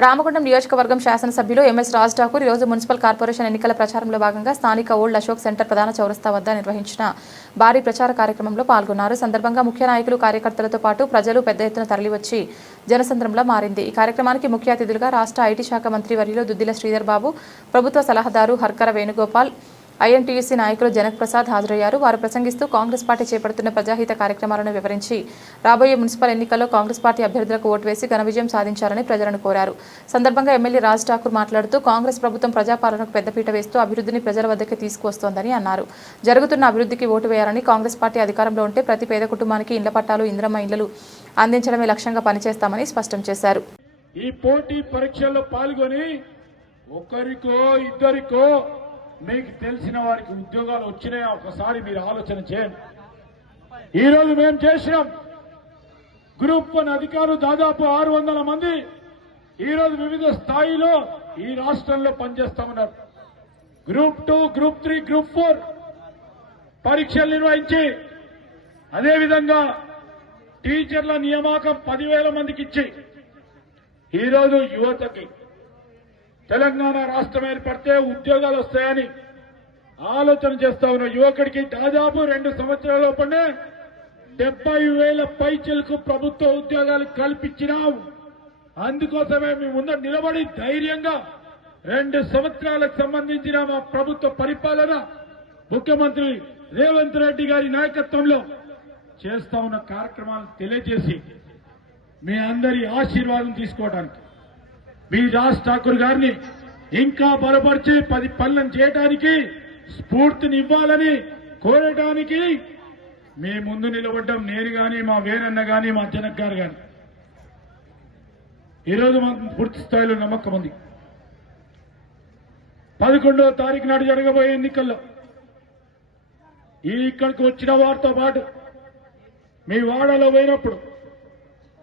రామగుండం నియోజకవర్గం శాసనసభ్యులు ఎంఎస్ రాజ్ ఠాకూర్ ఈరోజు మున్సిపల్ కార్పొరేషన్ ఎన్నికల ప్రచారంలో భాగంగా స్థానిక ఓల్డ్ అశోక్ సెంటర్ ప్రధాన చౌరస్తా వద్ద నిర్వహించిన భారీ ప్రచార కార్యక్రమంలో పాల్గొన్నారు. సందర్భంగా ముఖ్య నాయకులు కార్యకర్తలతో పాటు ప్రజలు పెద్ద ఎత్తున తరలివచ్చి జనసంద్రంలో మారింది. ఈ కార్యక్రమానికి ముఖ్య అతిథులుగా రాష్ట్ర ఐటీ శాఖ మంత్రి వర్యులు దుద్దిల శ్రీధర్ బాబు, ప్రభుత్వ సలహాదారు హర్కర వేణుగోపాల్, ఐఎన్టీయూసీ నాయకులు జనక్ ప్రసాద్ హాజరయ్యారు. వారు ప్రసంగిస్తూ కాంగ్రెస్ పార్టీ చేపడుతున్న ప్రజాహిత కార్యక్రమాలను వివరించి రాబోయే మున్సిపల్ ఎన్నికల్లో కాంగ్రెస్ పార్టీ అభ్యర్థులకు ఓటు వేసి ఘన విజయం సాధించాలని ప్రజలను కోరారు. సందర్భంగా ఎమ్మెల్యే రాజ్ ఠాకూర్ మాట్లాడుతూ కాంగ్రెస్ ప్రభుత్వం ప్రజాపాలనకు పెద్దపీట వేస్తూ అభివృద్ధిని ప్రజల వద్దకు తీసుకువస్తోందని అన్నారు. జరుగుతున్న అభివృద్ధికి ఓటు వేయాలని, కాంగ్రెస్ పార్టీ అధికారంలో ఉంటే ప్రతి పేద కుటుంబానికి ఇండ్ల పట్టాలు, ఇంద్రమ్మ ఇండ్లు అందించడమే లక్ష్యంగా పనిచేస్తామని స్పష్టం చేశారు. ఈ పోటీ పరీక్షల్లో పాల్గొని ఒకరికో ఇద్దరికో మీకు తెలిసిన వారికి ఉద్యోగాలు వచ్చినాయా ఒకసారి మీరు ఆలోచన చేయండి. ఈరోజు మేము చేసినాం. గ్రూప్ 1 అధికారులు దాదాపు 600 మంది ఈరోజు వివిధ స్థాయిలో ఈ రాష్ట్రంలో పనిచేస్తా ఉన్నారు. గ్రూప్ 2, గ్రూప్ 3, గ్రూప్ 4 పరీక్షలు నిర్వహించి అదేవిధంగా టీచర్ల నియామకం 10,000 మందికి ఇచ్చి ఈరోజు యువతకి తెలంగాణ రాష్ట్రం ఏర్పడితే ఉద్యోగాలు వస్తాయని ఆలోచన చేస్తా ఉన్న యువకుడికి దాదాపు 2 సంవత్సరాల లోపలనే 70,000 పైచలకు ప్రభుత్వ ఉద్యోగాలు కల్పించినాం. అందుకోసమే మేము ముందు నిలబడి ధైర్యంగా 2 సంవత్సరాలకు సంబంధించిన మా ప్రభుత్వ పరిపాలన ముఖ్యమంత్రి రేవంత్ రెడ్డి గారి నాయకత్వంలో చేస్తా ఉన్న కార్యక్రమాలను తెలియజేసి మీ అందరి ఆశీర్వాదం తీసుకోవడానికి మీ రాజ్ ఠాకూర్ గారిని ఇంకా బలపరిచి 10 పనులను చేయడానికి స్ఫూర్తిని ఇవ్వాలని కోరడానికి మీ ముందు నిలబడ్డం నేను గాని, మా వేరన్న గాని, మా జనక్ గారు గాని. ఈరోజు మాకు పూర్తి స్థాయిలో నమ్మకం ఉంది. 11వ తారీఖు నాడు జరగబోయే ఎన్నికల్లో ఇక్కడికి వచ్చిన వారితో పాటు మీ వాడలో పోయినప్పుడు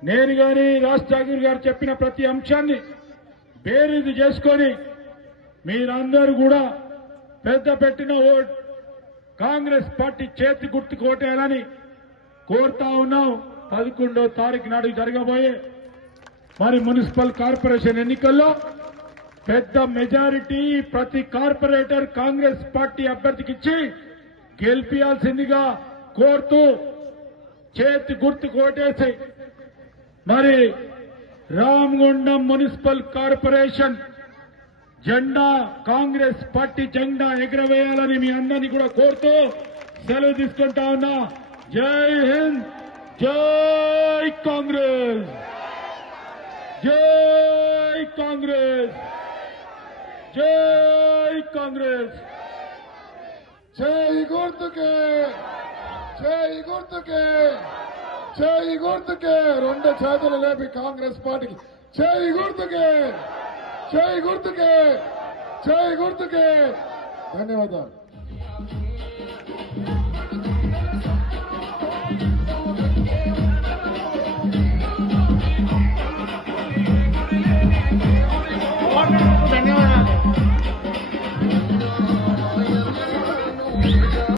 నేను గాని, రాజ్ ఠాకూర్ గారు చెప్పిన ప్రతి అంశాన్ని బేరీజు చేసుకొని మీరందరూ కూడా పెద్ద పెట్టిన ఓట్ కాంగ్రెస్ పార్టీ చేతి గుర్తు కోటేయాలని కోరుతా ఉన్నాం. 11వ తారీఖు నాడు జరగబోయే మున్సిపల్ కార్పొరేషన్ ఎన్నికల్లో పెద్ద మెజారిటీ ప్రతి కార్పొరేటర్ కాంగ్రెస్ పార్టీ అభ్యర్థికి ఇచ్చి గెలిపించాల్సిందిగా కోరుతూ చేతి గుర్తు కోటేసి రామగుండం మున్సిపల్ కార్పొరేషన్ జెండా కాంగ్రెస్ పార్టీ జెండా ఎగరవేయాలని మీ అందరినీ కూడా కోరుతూ సెలవు తీసుకుంటా ఉన్నా. జై హింద్, జై కాంగ్రెస్, జై కాంగ్రెస్, జై కాంగ్రెస్. జై గుర్తుకే, జై గుర్తుకే, జై గుర్తుకే. 2 చేతులు లేపి కాంగ్రెస్ పార్టీకి జై గుర్తుకే, జై గుర్తుకే, జై గుర్తుకే. ధన్యవాదాలు.